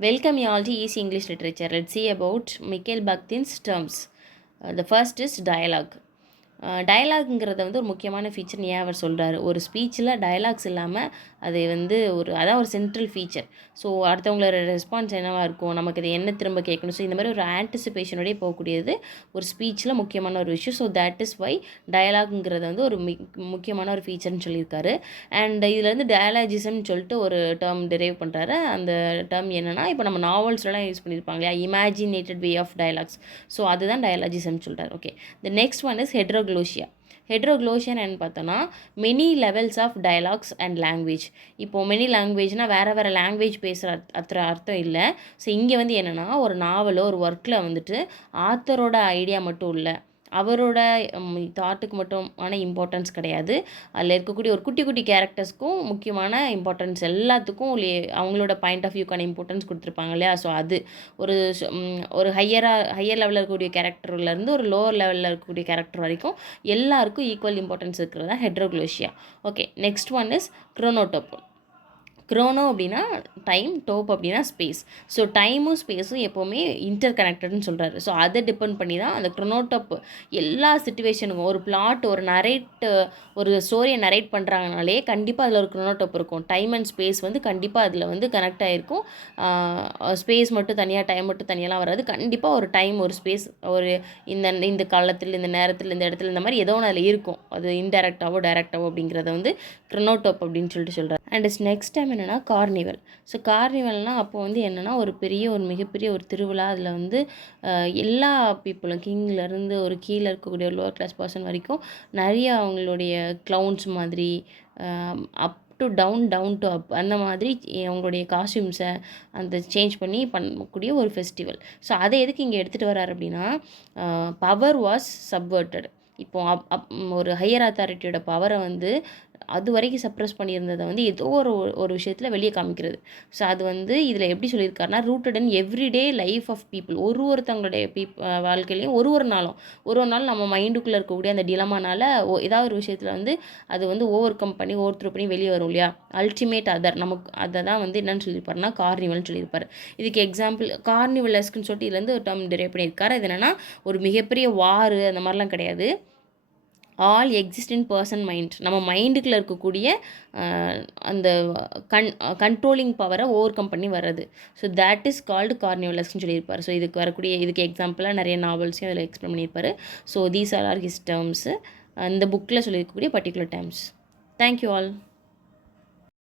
Welcome you all to Easy English Literature. Let's see about Mikhail Bakhtin's terms. The first is dialogue. டயலாக்ங்கிறத வந்து ஒரு முக்கியமான ஃபீச்சர்னு ஏன் அவர் சொல்கிறாரு, ஒரு ஸ்பீச்சில் டயலாக்ஸ் இல்லாமல் அது வந்து அதான் ஒரு சென்ட்ரல் ஃபீச்சர். ஸோ அடுத்தவங்களோட ரெஸ்பான்ஸ் என்னவாக இருக்கும், நமக்கு இது என்ன திரும்ப கேட்கணும், ஸோ இந்த மாதிரி ஒரு ஆன்டிசிபேஷனோடய போகக்கூடியது ஒரு ஸ்பீச்சில் முக்கியமான ஒரு விஷயம். ஸோ தட் இஸ் வை டயலாக்ங்கிறத வந்து ஒரு முக்கியமான ஒரு ஃபீச்சர்னு சொல்லியிருக்காரு. அண்ட் இதில் வந்து டயலாஜிசம்னு சொல்லிட்டு ஒரு டேர்ம் டெரைவ் பண்ணுறாரு. அந்த டேர்ம் என்னென்னா, இப்போ நம்ம நாவல்ஸ்லாம் யூஸ் பண்ணியிருப்பாங்க இல்லையா, imaginated way of dialogues. So அதுதான் டயலாஜிசம் சொல்கிறார். Okay, the next one is heteroglossia என்னென்னு பார்த்தோன்னா, many levels of dialogues and language. இப்போது மெனி லாங்குவேஜ்னால் வேறு லாங்குவேஜ் பேசுகிற அர்த்தம் இல்லை. ஸோ இங்கே வந்து என்னென்னா, ஒரு நாவலோ ஒரு ஒர்க்கில் வந்துட்டு ஆத்தரோட ஐடியா மட்டும் இல்லை, அவரோட தாட்டுக்கு மட்டுமான இம்பார்ட்டன்ஸ் கிடையாது, அதில் இருக்கக்கூடிய ஒரு குட்டி குட்டி கேரக்டர்ஸ்க்கும் முக்கியமான இம்பார்ட்டன்ஸ், எல்லாத்துக்கும் அவங்களோட பாயிண்ட் ஆஃப் வியூக்கான இம்பார்ட்டன்ஸ் கொடுத்துருப்பாங்க இல்லையா. ஸோ அது ஒரு ஹையர் லெவலில் இருக்கக்கூடிய கேரக்டர்லேருந்து ஒரு லோவர் லெவலில் இருக்கக்கூடிய கேரக்டர் வரைக்கும் எல்லாருக்கும் ஈக்குவல் இம்பார்ட்டன்ஸ் இருக்கிறது தான் heteroglossia. Okay, next one is chronotope. Chrono அப்படின்னா டைம், டோப் அப்படின்னா ஸ்பேஸ். ஸோ டைமும் ஸ்பேஸும் எப்போவுமே இன்டர் கனெக்டட்னு சொல்கிறாரு. ஸோ அதை டிபெண்ட் பண்ணி தான் அந்த க்ரோனோடோப் எல்லா சிச்சுவேஷனுக்கும், ஒரு பிளாட், ஒரு ஸ்டோரியை நரேட் பண்ணுறாங்கனாலே கண்டிப்பாக அதில் ஒரு க்ரோனோடோப் இருக்கும். டைம் அண்ட் ஸ்பேஸ் வந்து கண்டிப்பாக அதில் வந்து கனெக்ட் ஆகிருக்கும். ஸ்பேஸ் மட்டும் தனியாக, டைம் மட்டும் தனியாலாம் வராது. கண்டிப்பாக ஒரு டைம், ஒரு ஸ்பேஸ், ஒரு இந்த காலத்தில், இந்த நேரத்தில், இந்த இடத்துல, இந்த மாதிரி ஏதோ ஒன்று அதில் இருக்கும். அது இன்டெரக்டாவோ டைரக்டாவோ அப்படிங்கிறத வந்து க்ரோனோடோப் அப்படின்னு சொல்லிட்டு சொல்கிறார். அண்ட் நெக்ஸ்ட் டைம் என்னென்னா கார்னிவல். ஸோ கார்னிவல்னால் அப்போ வந்து என்னென்னா, ஒரு மிகப்பெரிய ஒரு திருவிழா. அதில் வந்து எல்லா பீப்புளும், கிங்லேருந்து ஒரு கீழே இருக்கக்கூடிய லோவர் கிளாஸ் பர்சன் வரைக்கும் நிறைய அவங்களுடைய க்ளவுன்ஸ் மாதிரி up to down to up, அந்த மாதிரி அவங்களுடைய காஸ்டியூம்ஸை அந்த சேஞ்ச் பண்ணக்கூடிய ஒரு ஃபெஸ்டிவல். ஸோ அதை எதுக்கு இங்கே எடுத்துகிட்டு வர்றாரு அப்படின்னா, பவர் வாஸ் சப்வர்ட்டட். இப்போது ஒரு ஹையர் அத்தாரிட்டியோட பவரை வந்து அது வரைக்கும் சப்ரெஸ் பண்ணியிருந்ததை வந்து ஏதோ ஒரு விஷயத்தில் வெளியே காமிக்கிறது. ஸோ அது வந்து இதில் எப்படி சொல்லியிருக்காருனா, rooted in everyday life of people. ஒருத்தவங்களுடைய வாழ்க்கையிலையும் ஒரு நாள் நம்ம மைண்டுக்குள்ளே இருக்கக்கூடிய அந்த டிலமானால் ஏதாவது ஒரு விஷயத்தில் வந்து அது வந்து ஓவர் கம் பண்ணி வெளியே வரும் இல்லையா. அல்டிமேட் அதர், நமக்கு அதை தான் வந்து என்னென்னு சொல்லியிருப்பாருனா கார்னிவல்னு சொல்லியிருப்பார். இதுக்கு எக்ஸாம்பிள் கார்னிவலஸ்க்குன்னு சொல்லிட்டு இதுலேருந்து ஒரு டேர்ம் டெரைவ் பண்ணியிருக்காரு. அது என்னென்னா, ஒரு மிகப்பெரிய வார் அந்த மாதிரிலாம் கிடையாது. All exist in person mind. நம்ம மைண்டுக்குள்ளே இருக்கக்கூடிய அந்த கண்ட்ரோலிங் பவரை ஓவர் கம் பண்ணி வர்றது. ஸோ தேட் இஸ் கால்டு கார்னிவலஸ்ன்னு சொல்லியிருப்பார். ஸோ இதுக்கு எக்ஸாம்பிளாக நிறைய நாவல்ஸையும் அதில் எக்ஸ்பிளைன் பண்ணியிருப்பார். So these are his terms இந்த புக்கில் சொல்லியிருக்கக்கூடிய பர்டிகுலர் டேர்ம்ஸ். Thank you all.